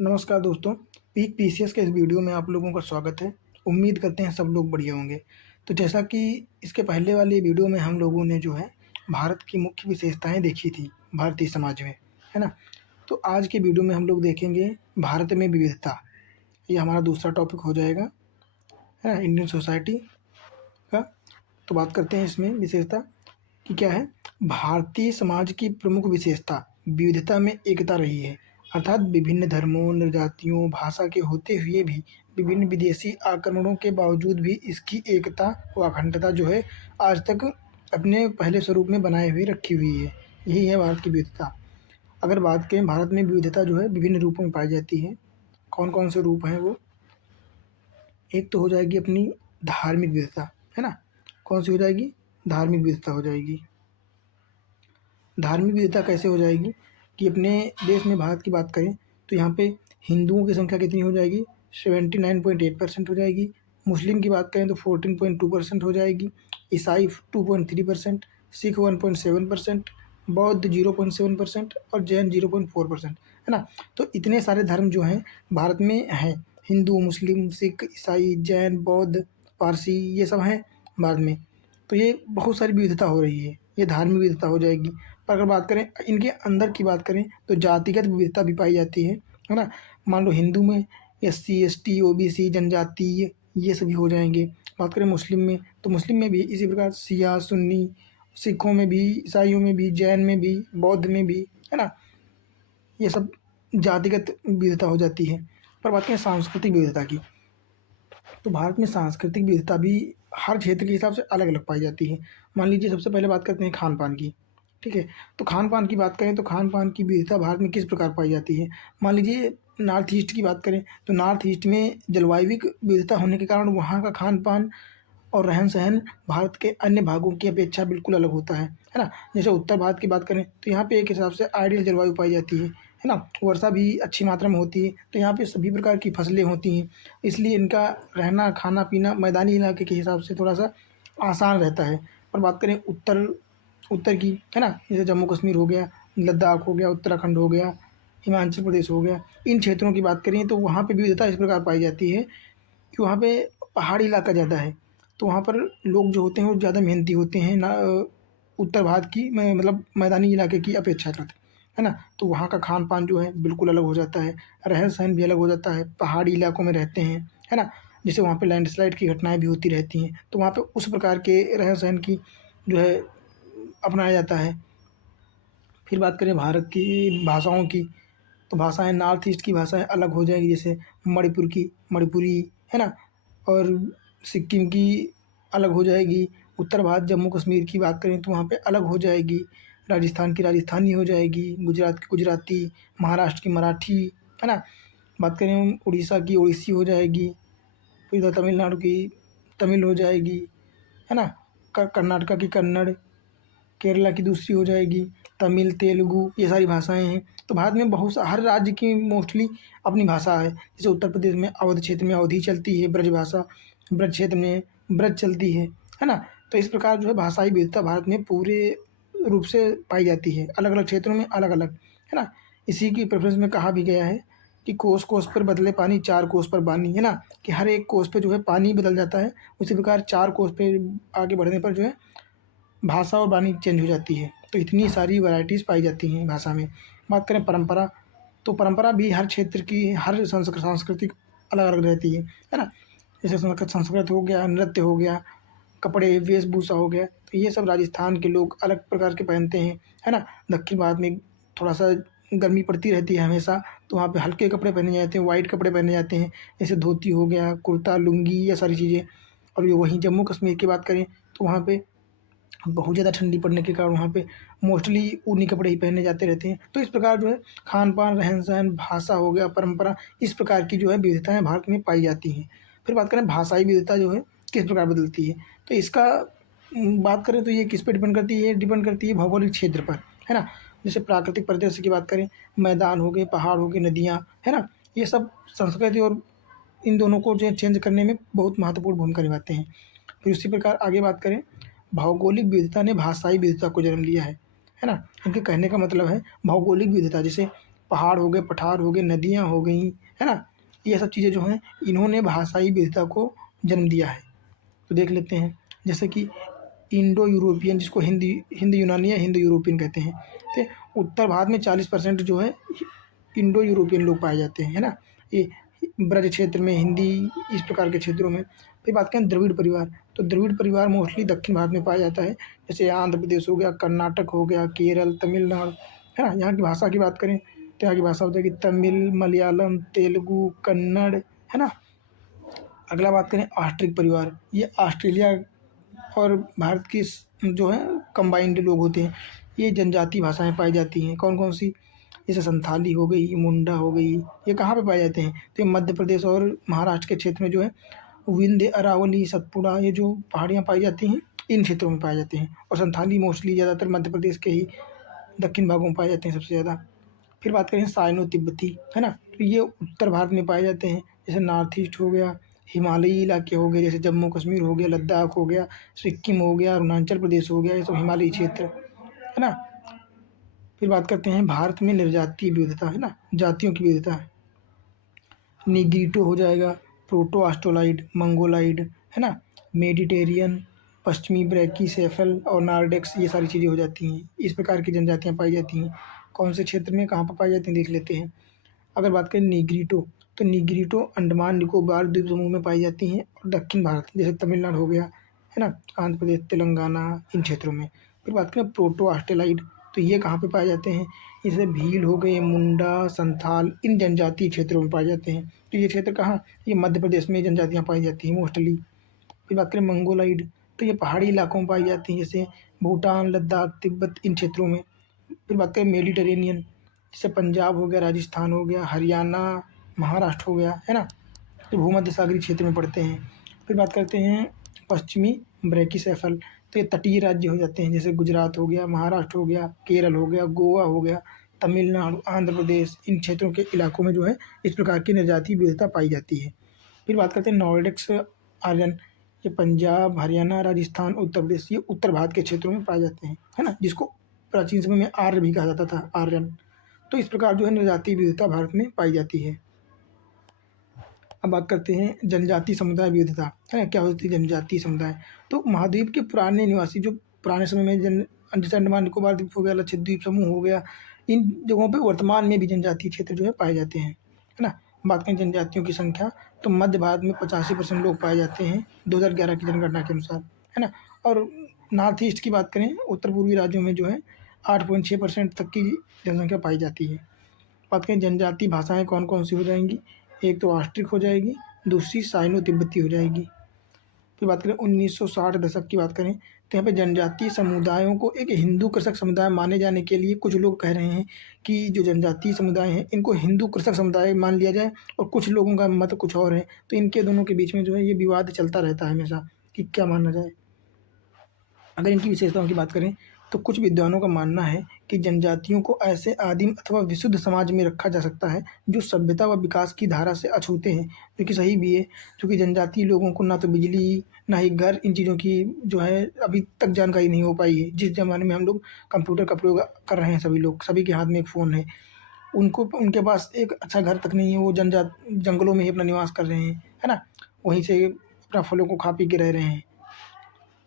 नमस्कार दोस्तों, peak PCS के इस वीडियो में आप लोगों का स्वागत है। उम्मीद करते हैं सब लोग बढ़िया होंगे। तो जैसा कि इसके पहले वाले वीडियो में हम लोगों ने जो है भारत की मुख्य विशेषताएँ देखी थी भारतीय समाज में, है ना? तो आज के वीडियो में हम लोग देखेंगे भारत में विविधता। ये हमारा दूसरा टॉपिक हो जाएगा, है ना? इंडियन सोसाइटी का। तो बात करते हैं इसमें विशेषता कि क्या है। भारतीय समाज की प्रमुख विशेषता विविधता में एकता रही है, अर्थात विभिन्न धर्मों, जनजातियों, भाषा के होते हुए भी विभिन्न विदेशी आक्रमणों के बावजूद भी इसकी एकता व अखंडता जो है आज तक अपने पहले स्वरूप में बनाए हुए रखी हुई है। यही है भारत की विविधता। अगर बात करें, भारत में विविधता जो है विभिन्न रूपों में पाई जाती है। कौन कौन से रूप हैं वो? एक तो हो जाएगी अपनी धार्मिक विविधता, है ना? कौन सी हो जाएगी? धार्मिक विविधता हो जाएगी। धार्मिक विविधता कैसे हो जाएगी कि अपने देश में भारत की बात करें तो यहाँ पे हिंदुओं की संख्या कितनी हो जाएगी? 79.8% हो जाएगी। मुस्लिम की बात करें तो 14.2% हो जाएगी। ईसाई 2.3%, सिख 1.7%, बौद्ध 0.7% और जैन 0.4%, है ना? तो इतने सारे धर्म जो हैं भारत में हैं। हिंदू, मुस्लिम, सिख, ईसाई, जैन, बौद्ध, पारसी, ये सब हैं भारत में। तो ये बहुत सारी विविधता हो रही है, ये धार्मिक विविधता हो जाएगी। पर अगर बात करें इनके अंदर की बात करें तो जातिगत विविधता भी पाई जाती है ना? मान लो हिंदू में एससी, एसटी, ओबीसी, जनजातीय ये सभी हो जाएंगे। बात करें मुस्लिम में तो मुस्लिम में भी इसी प्रकार शिया, सुन्नी, सिखों में भी, ईसाइयों में भी, जैन में भी, बौद्ध में भी, है ना? ये सब जातिगत विविधता हो जाती है। पर बात करें सांस्कृतिक विविधता की, तो भारत में सांस्कृतिक विविधता भी हर क्षेत्र के हिसाब से अलग-अलग पाई जाती है। मान लीजिए सबसे पहले बात करते हैं खान-पान की, ठीक है? तो खान-पान की बात करें तो खान-पान की विविधता भारत में किस प्रकार पाई जाती है? मान लीजिए नॉर्थ ईस्ट की बात करें तो नॉर्थ ईस्ट में जलवायविक विविधता होने के कारण वहाँ का खान-पान और रहन-सहन भारत के अन्य भागों की अपेक्षा बिल्कुल अलग होता है ना? जैसे उत्तर भारत की बात करें तो यहाँ पे एक हिसाब से आइडियल जलवायु पाई जाती है ना? वर्षा भी अच्छी मात्रा में होती है, तो यहाँ पे सभी प्रकार की फसलें होती हैं, इसलिए इनका रहना, खाना-पीना मैदानी इलाके के हिसाब से थोड़ा-सा आसान रहता है। और बात करें उत्तर उत्तर की, है ना? जैसे जम्मू कश्मीर हो गया, लद्दाख हो गया, उत्तराखंड हो गया, हिमाचल प्रदेश हो गया, इन क्षेत्रों की बात करें तो वहाँ पे विविधता इस प्रकार पाई जाती है कि वहाँ पे पहाड़ी इलाका ज़्यादा है, तो वहाँ पर लोग जो होते हैं वो ज़्यादा मेहनती होते हैं ना, उत्तर भारत की में मतलब मैदानी इलाके की अपेक्षाकृत, है ना? तो वहाँ का खान-पान जो है बिल्कुल अलग हो जाता है, रहन-सहन भी अलग हो जाता है, पहाड़ी इलाकों में रहते हैं, है ना? जैसे वहाँ पे लैंडस्लाइड की घटनाएँ भी होती रहती हैं, तो वहाँ पे उस प्रकार के रहन-सहन की जो है अपनाया जाता है। फिर बात करें भारत की भाषाओं की, तो भाषाएँ नॉर्थ ईस्ट की भाषाएँ अलग हो जाएँगी, जैसे मणिपुर की मणिपुरी, है ना? और सिक्किम की अलग हो जाएगी। उत्तर भारत जम्मू कश्मीर की बात करें तो वहाँ पे अलग हो जाएगी। राजस्थान की राजस्थानी हो जाएगी, गुजरात की गुजराती, महाराष्ट्र की मराठी, है ना? बात करें उड़ीसा की ओडिसी हो जाएगी, फिर इधर तमिलनाडु की तमिल हो जाएगी, है ना? कर्नाटका की कन्नड़, केरला की दूसरी हो जाएगी तमिल, तेलुगु, ये सारी भाषाएँ हैं। तो भारत में बहुत सा हर राज्य की मोस्टली अपनी भाषा है। जैसे उत्तर प्रदेश में अवध क्षेत्र में अवधी चलती है, ब्रज भाषा, ब्रज क्षेत्र में ब्रज चलती है ना? तो इस प्रकार जो है भाषाई विविधता भारत में पूरे रूप से पाई जाती है, अलग-अलग क्षेत्रों में अलग-अलग, है ना? इसी की प्रेफ़रेंस में कहा भी गया है कि कोस-कोस पर बदले पानी, चार कोस पर बानी, है ना? कि हर एक कोस पे जो है पानी बदल जाता है, उसी प्रकार चार कोस पे आगे बढ़ने पर जो है भाषा और वाणी चेंज हो जाती है। तो इतनी सारी वैराइटीज़ पाई जाती हैं भाषा में। बात करें परंपरा, तो परंपरा भी हर क्षेत्र की हर सांस्कृतिक अलग-अलग रहती है ना? जैसे संस्कृत हो गया, नृत्य हो गया, कपड़े, वेशभूषा हो गया, तो ये सब राजस्थान के लोग अलग प्रकार के पहनते हैं, है ना? दक्षिण भारत में थोड़ा-सा गर्मी पड़ती रहती है हमेशा, तो वहाँ पे हल्के कपड़े पहने जाते हैं, व्हाइट कपड़े पहने जाते हैं, जैसे धोती हो गया, कुर्ता, लुंगी, ये सारी चीज़ें। और ये वहीं जम्मू कश्मीर की बात करें, तो वहाँ पे बहुत ज़्यादा ठंडी पड़ने के कारण वहाँ पे मोस्टली ऊनी कपड़े ही पहने जाते रहते हैं। तो इस प्रकार जो है खान-पान, रहन-सहन, भाषा हो गया, परंपरा, इस प्रकार की जो है विविधताएँ भारत में पाई जाती हैं। फिर बात करें भाषाई विविधता जो है किस प्रकार बदलती है, तो इसका बात करें तो ये किस पे डिपेंड करती है? डिपेंड करती है भौगोलिक क्षेत्र पर, है ना? जैसे प्राकृतिक परिदृश्य की बात करें, मैदान हो गए, पहाड़ हो गए, नदियाँ, है ना? ये सब संस्कृति और इन दोनों को जो है चेंज करने में बहुत महत्वपूर्ण भूमिका निभाते हैं। फिर उसी प्रकार आगे बात करें, भौगोलिक विविधता ने भाषाई विविधता को जन्म दिया है ना? इनके कहने का मतलब है भौगोलिक विविधता, जैसे पहाड़ हो गए, पठार हो गए, नदियाँ हो गईं, है ना? ये सब चीज़ें जो हैं इन्होंने भाषाई विविधता को जन्म दिया है। तो देख लेते हैं जैसे कि इंडो यूरोपियन, जिसको हिंदी हिंद यूनानी या हिंदो यूरोपियन कहते हैं। तो उत्तर भारत में 40% जो है इंडो यूरोपियन लोग पाए जाते हैं, है ना? ये ब्रज क्षेत्र में, हिंदी इस प्रकार के क्षेत्रों में। फिर बात करें द्रविड़ परिवार, तो द्रविड़ परिवार मोस्टली दक्षिण भारत में पाया जाता है, जैसे आंध्र प्रदेश हो गया, कर्नाटक हो गया, केरल, तमिलनाडु, है ना? यहाँ की भाषा की बात करें तो यहाँ की भाषा हो जाएगी तमिल, मलयालम, तेलुगु, कन्नड़, है ना? अगला बात करें ऑस्ट्रिक परिवार, ये ऑस्ट्रेलिया और भारत की जो है कंबाइंड लोग होते हैं। ये जनजातीय भाषाएं पाई जाती हैं, कौन कौन सी? जैसे संथाली हो गई, मुंडा हो गई। ये कहाँ पे पाए जाते हैं? तो ये मध्य प्रदेश और महाराष्ट्र के क्षेत्र में जो है विंध्य, अरावली, सतपुड़ा, ये जो पहाड़ियाँ पाई जाती हैं इन क्षेत्रों में पाए जाते हैं। और संथाली मोस्टली ज़्यादातर मध्य प्रदेश के ही दक्षिण भागों में पाए जाते हैं सबसे ज़्यादा। फिर बात करें साइनो तिब्बती, है ना? तो ये उत्तर भारत में पाए जाते हैं, जैसे नॉर्थ ईस्ट हो गया, हिमालयी इलाके हो गए, जैसे जम्मू कश्मीर हो गया, लद्दाख हो गया, सिक्किम हो गया, अरुणाचल प्रदेश हो गया, ये सब हिमालयी क्षेत्र, है ना? फिर बात करते हैं भारत में निर्जातीय विविधता, है ना? जातियों की विविधता। निग्रिटो हो जाएगा, प्रोटो ऑस्ट्रोलाइड, मंगोलाइड, है ना? मेडिटेरियन, पश्चिमी ब्रैकीसेफल और नॉर्डिक्स, ये सारी चीज़ें हो जाती हैं। इस प्रकार की जनजातियाँ पाई जाती हैं। कौन से क्षेत्र में कहाँ पर पाई जाती हैं देख लेते हैं। अगर बात करें निग्रिटो, तो निग्रिटो अंडमान निकोबार द्वीप समूह में पाई जाती हैं और दक्षिण भारत जैसे तमिलनाडु हो गया, है ना? आंध्र प्रदेश, तेलंगाना, इन क्षेत्रों में। फिर बात करें प्रोटो ऑस्ट्रेलाइड, तो ये कहाँ पे पाए जाते हैं? जैसे भील हो गए, मुंडा, संथाल, इन जनजातीय क्षेत्रों में पाए जाते हैं। तो ये क्षेत्र कहाँ? ये मध्य प्रदेश में जनजातियाँ पाई जाती हैं मोस्टली। फिर बात करें मंगोलाइड, तो ये पहाड़ी इलाकों में पाई जाती हैं, जैसे भूटान, लद्दाख, तिब्बत, इन क्षेत्रों में। फिर बात करें मेडिटेरेनियन, जैसे पंजाब हो गया, राजस्थान हो गया, हरियाणा, महाराष्ट्र हो गया, है ना? ये भूमध्य सागरीय क्षेत्र में पड़ते हैं। फिर बात करते हैं पश्चिमी ब्रैकीसेफल, तो ये तटीय राज्य हो जाते हैं, जैसे गुजरात हो गया, महाराष्ट्र हो गया, केरल हो गया, गोवा हो गया, तमिलनाडु, आंध्र प्रदेश, इन क्षेत्रों के इलाकों में जो है इस प्रकार की निर्जातीय विविधता पाई जाती है। फिर बात करते हैं नॉर्डिक्स आर्यन, ये पंजाब, हरियाणा, राजस्थान, उत्तर प्रदेश, ये उत्तर भारत के क्षेत्रों में पाए जाते हैं, है ना? जिसको प्राचीन समय में आर्य भी कहा जाता था, आर्यन। तो इस प्रकार जो है निर्जातीय विविधता भारत में पाई जाती है। अब बात करते हैं जनजातीय समुदाय विविधता, है ना? क्या होती है जनजातीय समुदाय? तो महाद्वीप के पुराने निवासी जो पुराने समय में जैसे अंडमान निकोबार द्वीप हो गया, लक्षद्वीप समूह हो गया, इन जगहों पे वर्तमान में भी जनजातीय क्षेत्र जो है पाए जाते हैं, है ना? बात करें जनजातियों की संख्या, तो मध्य भारत में 85% लोग पाए जाते हैं 2011 की जनगणना के अनुसार, है ना? और नॉर्थ ईस्ट की बात करें, उत्तर पूर्वी राज्यों में जो है 8.6% तक की जनसंख्या पाई जाती है। बात करें जनजातीय भाषाएं कौन कौन सी हो जाएंगी, एक तो ऑस्ट्रिक हो जाएगी, दूसरी साइनो तिब्बती हो जाएगी। फिर बात करें 1960 दशक की बात करें, तो यहाँ पे जनजातीय समुदायों को एक हिंदू कृषक समुदाय माने जाने के लिए कुछ लोग कह रहे हैं कि जो जनजातीय समुदाय हैं इनको हिंदू कृषक समुदाय मान लिया जाए, और कुछ लोगों का मत कुछ और है। तो इनके दोनों के बीच में जो है ये विवाद चलता रहता है हमेशा कि क्या माना जाए। अगर इनकी विशेषताओं की बात करें, तो कुछ विद्वानों का मानना है कि जनजातियों को ऐसे आदिम अथवा विशुद्ध समाज में रखा जा सकता है जो सभ्यता व विकास की धारा से अछूते हैं, जो कि सही भी है, क्योंकि जनजातीय लोगों को ना तो बिजली, ना ही घर, इन चीज़ों की जो है अभी तक जानकारी नहीं हो पाई है। जिस ज़माने में हम लोग कंप्यूटर का प्रयोग कर रहे हैं, सभी लोग, सभी के हाथ में एक फ़ोन है, उनको उनके पास एक अच्छा घर तक नहीं है, वो जंगलों में ही अपना निवास कर रहे हैं, है ना? वहीं से अपना फलों को खा पी के रह रहे हैं।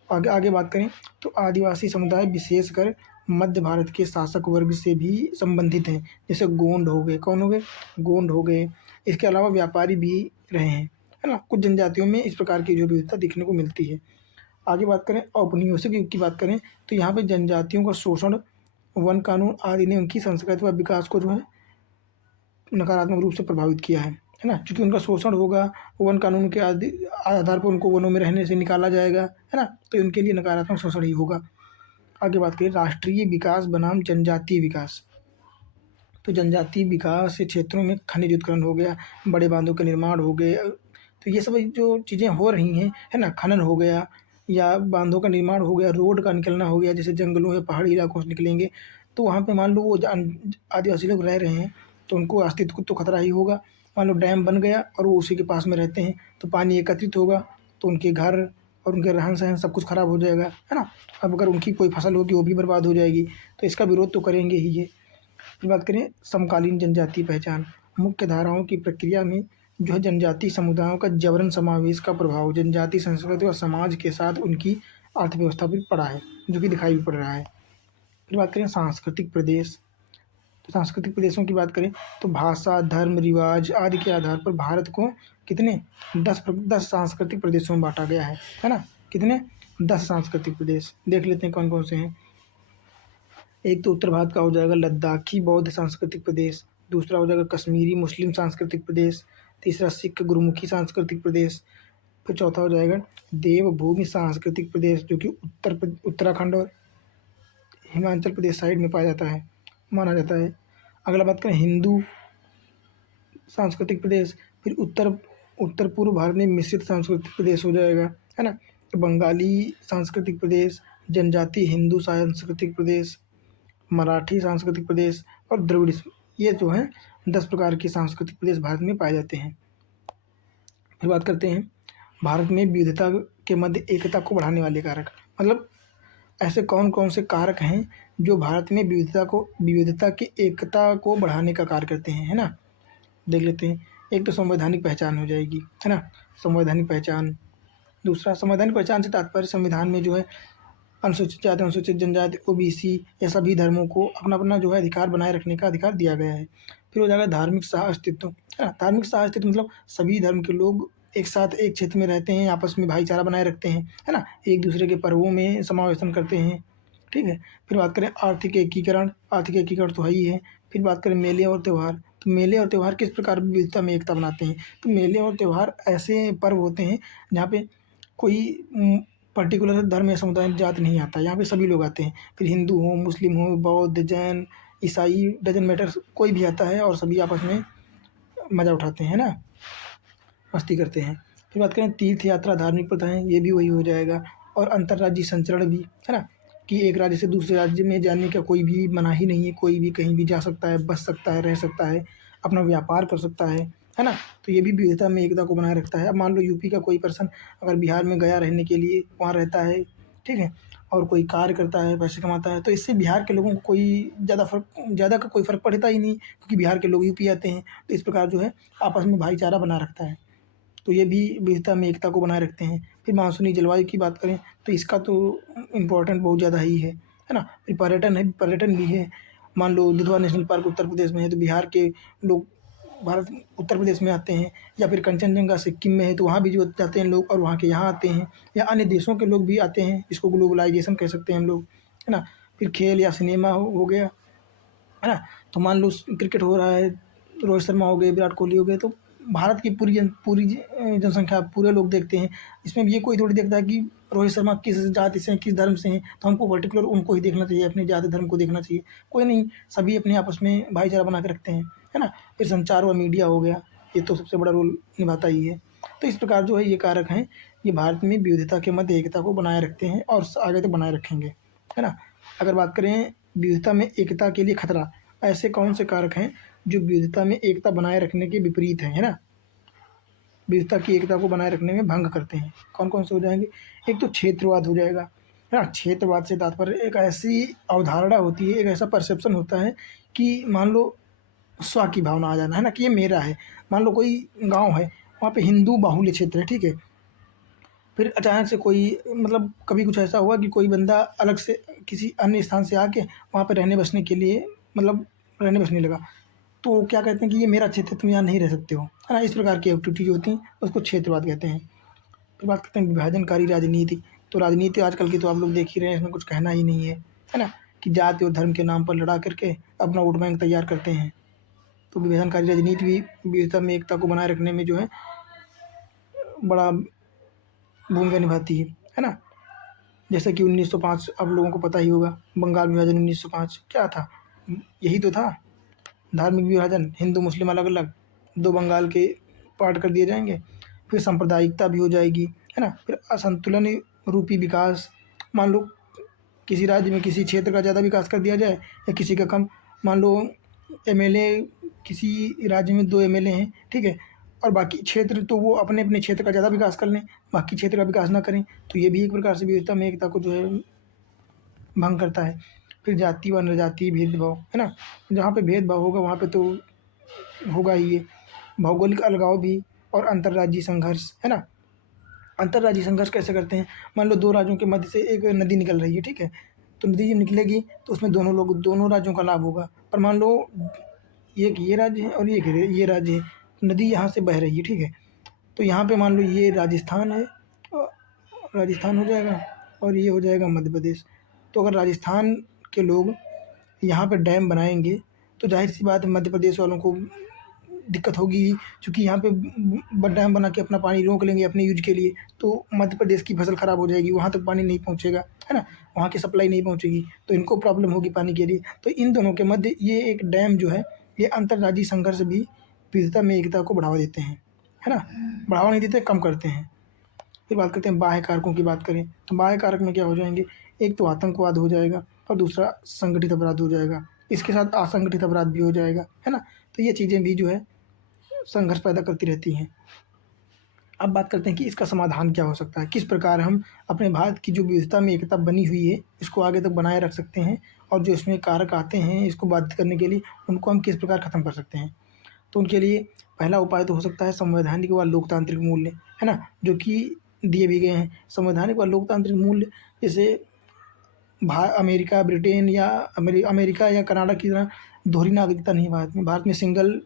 आगे आगे बात करें, तो आदिवासी समुदाय विशेषकर मध्य भारत के शासक वर्ग से भी संबंधित हैं, जैसे गोंड हो गए, कौन हो गए? गोंड हो गए। इसके अलावा व्यापारी भी रहे हैं, है ना? कुछ जनजातियों में इस प्रकार की जो विविधता देखने को मिलती है। आगे बात करें औपनिवेशिक युग की बात करें, तो यहाँ पे जनजातियों का शोषण, वन कानून आदि ने उनकी संस्कृति व विकास को जो है नकारात्मक रूप से प्रभावित किया है ना? क्योंकि उनका शोषण होगा, वन कानून के आधार पर उनको वनों में रहने से निकाला जाएगा, है ना? तो उनके लिए नकारात्मक शोषण ही होगा। आगे बात करें राष्ट्रीय विकास बनाम जनजातीय विकास, तो जनजातीय विकास के क्षेत्रों में खनिज उत्खनन हो गया, बड़े बांधों के निर्माण हो गए, तो ये सब जो चीज़ें हो रही हैं, है ना? खनन हो गया या बांधों का निर्माण हो गया, रोड का निकलना हो गया, जैसे जंगलों या पहाड़ी इलाकों से निकलेंगे, तो वहाँ पे मान लो वो आदिवासी लोग रह रहे हैं, तो उनको अस्तित्व को तो खतरा ही होगा। मान लो डैम बन गया और वो उसी के पास में रहते हैं, तो पानी एकत्रित होगा, तो उनके घर और उनके रहन-सहन सब कुछ खराब हो जाएगा, है ना? अब अगर उनकी कोई फसल होगी वो भी बर्बाद हो जाएगी, तो इसका विरोध तो करेंगे ही ये। फिर बात करें समकालीन जनजातीय पहचान, मुख्य धाराओं की प्रक्रिया में जो है जनजातीय समुदायों का जबरन समावेश का प्रभाव जनजातीय संस्कृति और समाज के साथ उनकी अर्थव्यवस्था पर पड़ा है, जो कि दिखाई भी पड़ रहा है। फिर बात करें सांस्कृतिक प्रदेश, तो सांस्कृतिक प्रदेशों की बात करें तो भाषा, धर्म, रिवाज आदि के आधार पर भारत को कितने 10 सांस्कृतिक प्रदेशों में बांटा गया है ना। कितने 10 सांस्कृतिक प्रदेश देख लेते हैं कौन कौन से हैं। एक तो उत्तर भारत का हो जाएगा लद्दाखी बौद्ध सांस्कृतिक प्रदेश, दूसरा हो जाएगा कश्मीरी मुस्लिम सांस्कृतिक प्रदेश, तीसरा सिख गुरुमुखी सांस्कृतिक प्रदेश, फिर चौथा हो जाएगा देवभूमि सांस्कृतिक प्रदेश जो कि उत्तराखंड और हिमाचल प्रदेश साइड में पाया जाता है, माना जाता है। अगला बात करें हिंदू सांस्कृतिक प्रदेश, फिर उत्तर पूर्व भारत में मिश्रित सांस्कृतिक प्रदेश हो जाएगा, है ना। तो बंगाली सांस्कृतिक प्रदेश, जनजातीय हिंदू सांस्कृतिक प्रदेश, मराठी सांस्कृतिक प्रदेश और द्रविड़, ये जो है 10 प्रकार के सांस्कृतिक प्रदेश भारत में पाए जाते हैं। फिर बात करते हैं भारत में विविधता के मध्य एकता को बढ़ाने वाले कारक, मतलब ऐसे कौन कौन से कारक हैं जो भारत में विविधता की एकता को बढ़ाने का कार्य करते हैं, है ना। देख लेते हैं। एक तो संवैधानिक पहचान हो जाएगी, है ना, संवैधानिक पहचान। दूसरा, संवैधानिक पहचान से तात्पर्य संविधान में जो है अनुसूचित जाति, अनुसूचित जनजाति, ओबीसी या सभी धर्मों को अपना अपना जो है अधिकार बनाए रखने का अधिकार दिया गया है। फिर हो जाएगा धार्मिक सह अस्तित्व, है ना। धार्मिक सह अस्तित्व मतलब सभी धर्म के लोग एक साथ एक क्षेत्र में रहते हैं, आपस में भाईचारा बनाए रखते हैं, है ना, एक दूसरे के पर्वों में समावेशन करते हैं, ठीक है। फिर बात करें आर्थिक एकीकरण, आर्थिक एकीकरण तो है ही है। फिर बात करें मेले और त्यौहार, तो मेले और त्यौहार किस प्रकार विविधता में एकता बनाते हैं, तो मेले और त्यौहार ऐसे पर्व होते हैं जहाँ पे कोई पर्टिकुलर धर्म या समुदाय जात नहीं आता, यहाँ पे सभी लोग आते हैं, फिर हिंदू हो, मुस्लिम हो, बौद्ध, जैन, ईसाई, डजन मैटर, कोई भी आता है और सभी आपस में मज़ा उठाते हैं ना, मस्ती करते हैं। फिर बात करें तीर्थ यात्रा, धार्मिक प्रथाएँ, ये भी वही हो जाएगा। और अंतर्राज्यीय संचरण भी, है ना, कि एक राज्य से दूसरे राज्य में जाने का कोई भी मनाही नहीं है, कोई भी कहीं भी जा सकता है, बस सकता है, रह सकता है, अपना व्यापार कर सकता है ना। तो ये भी विविधता में एकता को बनाए रखता है। अब मान लो यूपी का कोई पर्सन अगर बिहार में गया रहने के लिए, वहाँ रहता है, ठीक है, और कोई कार्य करता है, पैसे कमाता है, तो इससे बिहार के लोगों को कोई ज़्यादा का कोई फ़र्क पड़ता ही नहीं, क्योंकि बिहार के लोग यूपी आते हैं। तो इस प्रकार जो है आपस में भाईचारा बना रखता है, तो ये भी विविधता में एकता को बनाए रखते हैं। फिर मानसूनी जलवायु की बात करें तो इसका तो इम्पोर्टेंट बहुत ज़्यादा ही है ना। फिर पर्यटन भी है। मान लो दुधवा नेशनल पार्क उत्तर प्रदेश में है, तो बिहार के लोग भारत उत्तर प्रदेश में आते हैं, या फिर कंचनजंगा सिक्किम में है तो वहाँ भी जो जाते हैं लोग और वहाँ के यहाँ आते हैं, या अन्य देशों के लोग भी आते हैं, इसको ग्लोबलाइजेशन कह सकते हैं हम लोग, है ना। फिर खेल या सिनेमा हो गया, है ना। तो मान लो क्रिकेट हो रहा है, रोहित शर्मा हो गए, विराट कोहली हो गए, तो भारत की पूरी जनसंख्या पूरे लोग देखते हैं। इसमें ये कोई थोड़ी देखता है कि रोहित शर्मा किस जाति से हैं, किस धर्म से हैं, तो हमको पर्टिकुलर उनको ही देखना चाहिए, अपने जाति धर्म को देखना चाहिए, कोई नहीं, सभी अपने आपस में भाईचारा बना के रखते हैं, है ना। फिर संचार व मीडिया हो गया, ये तो सबसे बड़ा रोल निभाता ही है। तो इस प्रकार जो है ये कारक हैं, ये भारत में विविधता के मध्य एकता को बनाए रखते हैं और आगे तक बनाए रखेंगे, है ना। अगर बात करें विविधता में एकता के लिए खतरा, ऐसे कौन से कारक हैं जो विविधता में एकता बनाए रखने के विपरीत हैं, है ना, विविधता की एकता को बनाए रखने में भंग करते हैं। कौन कौन से हो जाएंगे। एक तो क्षेत्रवाद हो जाएगा, है ना। क्षेत्रवाद से तात्पर्य एक ऐसी अवधारणा होती है, एक ऐसा परसेप्शन होता है कि मान लो स्व की भावना आ जाना, है ना, कि ये मेरा है। मान लो कोई गांव है, वहाँ पे हिंदू बाहुल्य क्षेत्र है, ठीक है, फिर अचानक से कोई मतलब कभी कुछ ऐसा हुआ कि कोई बंदा अलग से किसी अन्य स्थान से आके वहाँ पे रहने बसने के लिए मतलब रहने बसने लगा, तो वो क्या कहते हैं कि ये मेरा क्षेत्र है, तुम यहाँ नहीं रह सकते हो, है ना। इस प्रकार की एक्टिविटी जो होती हैं उसको क्षेत्रवाद कहते हैं। फिर बात करते हैं विभाजनकारी राजनीति, तो राजनीति आजकल की तो आप लोग देख ही रहे हैं, इसमें कुछ कहना ही नहीं है ना, कि जाति और धर्म के नाम पर लड़ा करके अपना वोट बैंक तैयार करते हैं। तो विभाजनकारी राजनीति भी विविधता में एकता को बनाए रखने में जो है बड़ा भूमिका निभाती है ना। जैसे कि 1905 आप लोगों को पता ही होगा, बंगाल विभाजन 1905 क्या था, यही तो था, धार्मिक विभाजन, हिंदू मुस्लिम अलग अलग, दो बंगाल के पार्ट कर दिए जाएंगे। फिर सांप्रदायिकता भी हो जाएगी, है ना। फिर असंतुलन रूपी विकास, मान लो किसी राज्य में किसी क्षेत्र का ज़्यादा विकास कर दिया जाए या किसी का कम, मान लो एमएलए किसी राज्य में 2 एमएलए हैं, ठीक है, और बाकी क्षेत्र तो वो अपने अपने क्षेत्र का ज़्यादा विकास कर लें, बाकी क्षेत्र का विकास ना करें, तो ये भी एक प्रकार से विविधता में एकता को जो है भंग करता है। फिर जाति व नरजातीय भेदभाव, है ना? जहाँ पे भेदभाव होगा वहाँ पे तो होगा ही ये। भौगोलिक अलगाव भी और अंतर्राज्यीय संघर्ष, है ना? अंतर्राज्यीय संघर्ष कैसे करते हैं? मान लो 2 राज्यों के मध्य से एक नदी निकल रही है, ठीक है? तो नदी जब निकलेगी तो उसमें दोनों राज्यों का लाभ होगा। पर मान लो एक ये राज्य है और एक ये राज्य है, नदी यहाँ से बह रही है, ठीक है? तो यहाँ पे मान लो ये राजस्थान है, राजस्थान हो जाएगा और ये हो जाएगा मध्य प्रदेश। तो अगर राजस्थान के लोग यहाँ पे डैम बनाएंगे तो जाहिर-सी बात है मध्य प्रदेश वालों को दिक्कत होगी ही, क्योंकि यहाँ पे डैम बना के अपना पानी रोक लेंगे अपने यूज के लिए, तो मध्य प्रदेश की फसल खराब हो जाएगी, वहाँ तक पानी नहीं पहुँचेगा, है ना? वहाँ की सप्लाई नहीं पहुँचेगी, तो इनको प्रॉब्लम होगी पानी के लिए। तो इन दोनों के मध्य ये एक डैम जो है, ये अंतर्राज्यीय संघर्ष भी विविधता में एकता को बढ़ावा देते हैं, है ना? बढ़ावा नहीं देते, कम करते हैं। फिर बात करते हैं बाह्य कारकों की बात करें, तो बाह्य कारक में क्या हो जाएंगे? एक तो आतंकवाद हो जाएगा और दूसरा संगठित अपराध हो जाएगा। इसके साथ असंगठित अपराध भी हो जाएगा, है ना? तो ये चीज़ें भी जो है संघर्ष पैदा करती रहती हैं। अब बात करते हैं कि इसका समाधान क्या हो सकता है? किस प्रकार हम अपने भारत की जो विविधता में एकता बनी हुई है, इसको आगे तक बनाए रख सकते हैं और जो इसमें कारक आते हैं इसको बाधित करने के लिए, उनको हम किस प्रकार ख़त्म कर सकते हैं? तो उनके लिए पहला उपाय तो हो सकता है संवैधानिक व लोकतांत्रिक मूल्य, है ना? जो कि दिए भी गए हैं। संवैधानिक व लोकतांत्रिक मूल्य जैसे अमेरिका, ब्रिटेन या अमेरिका या कनाडा की तरह दोहरी नागरिकता नहीं है भारत में। भारत में सिंगल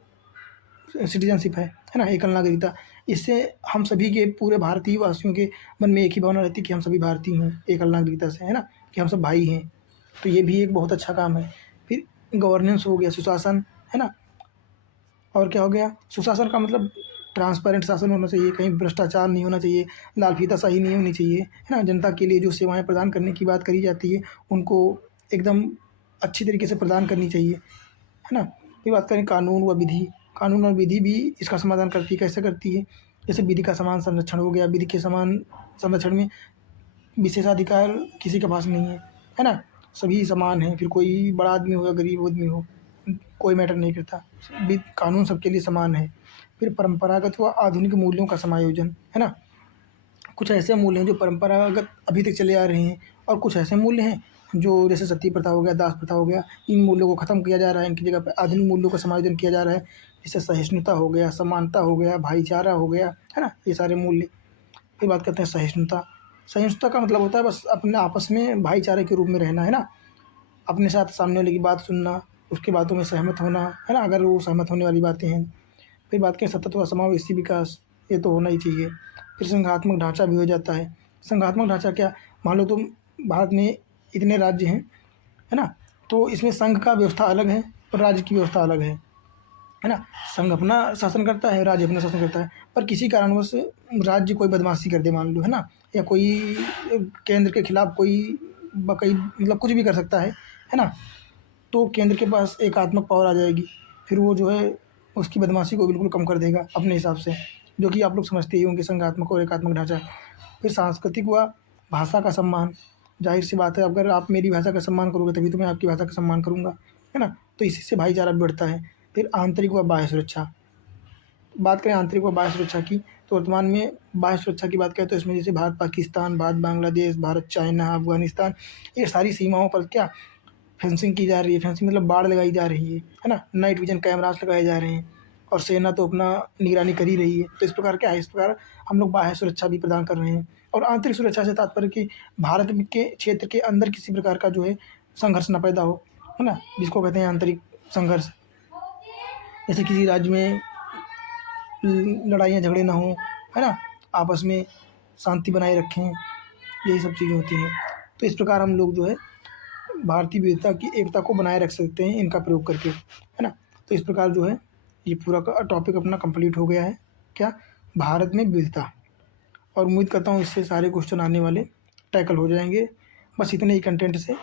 सिटीजनशिप है ना? एकल नागरिकता। इससे हम सभी के पूरे भारतीय वासियों के मन में एक ही भावना रहती है कि हम सभी भारतीय हैं एकल नागरिकता से, है ना? कि हम सब भाई हैं। तो ये भी एक बहुत अच्छा काम है। फिर गवर्नेंस हो गया, सुशासन, है ना? और क्या हो गया? सुशासन का मतलब ट्रांसपेरेंट शासन होना चाहिए, कहीं भ्रष्टाचार नहीं होना चाहिए, लाल-फीताशाही नहीं होनी चाहिए, है ना? जनता के लिए जो सेवाएँ प्रदान करने की बात करी जाती है, उनको एकदम अच्छी तरीके से प्रदान करनी चाहिए, है ना? फिर बात करें कानून व विधि। कानून और विधि भी इसका समाधान करती है। कैसे करती है? जैसे विधि का समान संरक्षण हो गया, विधि के समान संरक्षण में विशेषाधिकार किसी के पास नहीं है ना? सभी समान हैं, फिर कोई बड़ा आदमी हो या गरीब आदमी हो, कोई मैटर नहीं करता। कानून सबके लिए समान है। फिर परंपरागत व आधुनिक मूल्यों का समायोजन, है ना? कुछ ऐसे मूल्य हैं जो परंपरागत अभी तक चले आ रहे हैं और कुछ ऐसे मूल्य हैं जो जैसे सती प्रथा हो गया, दास प्रथा हो गया, इन मूल्यों को ख़त्म किया जा रहा है, इनकी जगह पे आधुनिक मूल्यों का समायोजन किया जा रहा है। जैसे सहिष्णुता हो गया, समानता हो गया, भाईचारा हो गया, है ना? ये सारे मूल्य। फिर बात करते हैं सहिष्णुता। सहिष्णुता का मतलब होता है बस अपने आपस में भाईचारे के रूप में रहना, है ना? अपने साथ सामने वाले की बात सुनना, उसकी बातों में सहमत होना, है ना? अगर वो सहमत होने वाली बातें हैं। फिर बात करें सतत व समावेशी विकास, ये तो होना ही चाहिए। फिर संघात्मक ढांचा भी हो जाता है। संघात्मक ढांचा क्या? मान लो तुम भारत में इतने राज्य हैं, है ना? तो इसमें संघ का व्यवस्था अलग है और राज्य की व्यवस्था अलग है ना? संघ अपना शासन करता है, राज्य अपना शासन करता है। पर किसी कारणवश राज्य कोई बदमाशी कर दे मान लो, है ना? या कोई केंद्र के खिलाफ कोई बकई मतलब कुछ भी कर सकता है ना? तो केंद्र के पास एकात्मक पावर आ जाएगी। फिर वो जो है उसकी बदमाशी को बिल्कुल कम कर देगा अपने हिसाब से, जो कि आप लोग समझते ही होंगे संघात्मक और एकात्मक ढांचा। फिर सांस्कृतिक व भाषा का सम्मान, ज़ाहिर-सी बात है अगर आप मेरी भाषा का सम्मान करोगे तभी तो मैं आपकी भाषा का सम्मान करूँगा, है ना? तो इसी से भाईचारा भी बढ़ता है। फिर आंतरिक व बाह्य सुरक्षा। बात करें आंतरिक व बाह्य सुरक्षा की, तो वर्तमान में बाह्य सुरक्षा की बात करें तो इसमें जैसे भारत पाकिस्तान, भारत बांग्लादेश, भारत चाइना, अफ़गानिस्तान, ये सारी सीमाओं पर क्या फेंसिंग की जा रही है। फेंसिंग मतलब बाड़ लगाई जा रही है ना? नाइट विज़न कैमरास लगाए जा रहे हैं और सेना तो अपना निगरानी कर ही रही है। तो इस प्रकार क्या है, इस प्रकार हम लोग बाह्य सुरक्षा भी प्रदान कर रहे हैं। और आंतरिक सुरक्षा से तात्पर्य कि भारत के क्षेत्र के अंदर किसी प्रकार का जो है संघर्ष ना पैदा हो, है ना? जिसको कहते हैं आंतरिक संघर्ष। जैसे किसी राज्य में लड़ाइयाँ झगड़े ना हों, है ना? आपस में शांति बनाए रखें, यही सब चीज़ें होती हैं। तो इस प्रकार हम लोग जो है भारतीय विविधता की एकता को बनाए रख सकते हैं इनका प्रयोग करके, है ना? तो इस प्रकार जो है ये पूरा का टॉपिक अपना कंप्लीट हो गया है। क्या? भारत में विविधता। और उम्मीद करता हूँ इससे सारे क्वेश्चन आने वाले टैकल हो जाएंगे। बस इतने ही कंटेंट से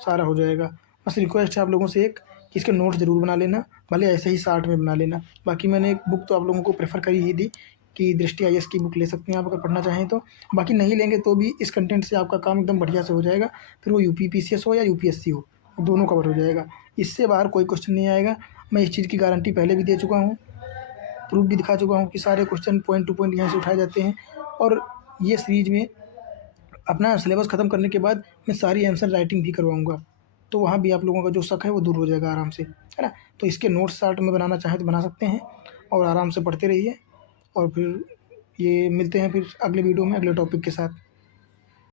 सारा हो जाएगा। बस रिक्वेस्ट है आप लोगों से एक कि इसके नोट्स ज़रूर बना लेना, भले ऐसे ही शॉर्ट में बना लेना। बाकी मैंने एक बुक तो आप लोगों को प्रेफ़र करी ही थी कि दृष्टि आईएएस की बुक ले सकते हैं आप अगर पढ़ना चाहें तो। बाकी नहीं लेंगे तो भी इस कंटेंट से आपका काम एकदम बढ़िया से हो जाएगा। फिर वो यूपीपीसीएस हो या यूपीएससी हो, दोनों कवर हो जाएगा। इससे बाहर कोई क्वेश्चन नहीं आएगा। मैं इस चीज़ की गारंटी पहले भी दे चुका हूँ, प्रूफ़ भी दिखा चुका हूँ कि सारे क्वेश्चन पॉइंट टू पॉइंट यहाँ से उठाए जाते हैं। और ये सीरीज़ में अपना सिलेबस ख़त्म करने के बाद मैं सारी आंसर राइटिंग भी करवाऊँगा। तो वहाँ भी आप लोगों का जो शक है वो दूर हो जाएगा आराम से, है ना? तो इसके नोट्स चार्ट में बनाना चाहें तो बना सकते हैं और आराम से पढ़ते रहिए। और फिर ये मिलते हैं फिर अगले वीडियो में अगले टॉपिक के साथ।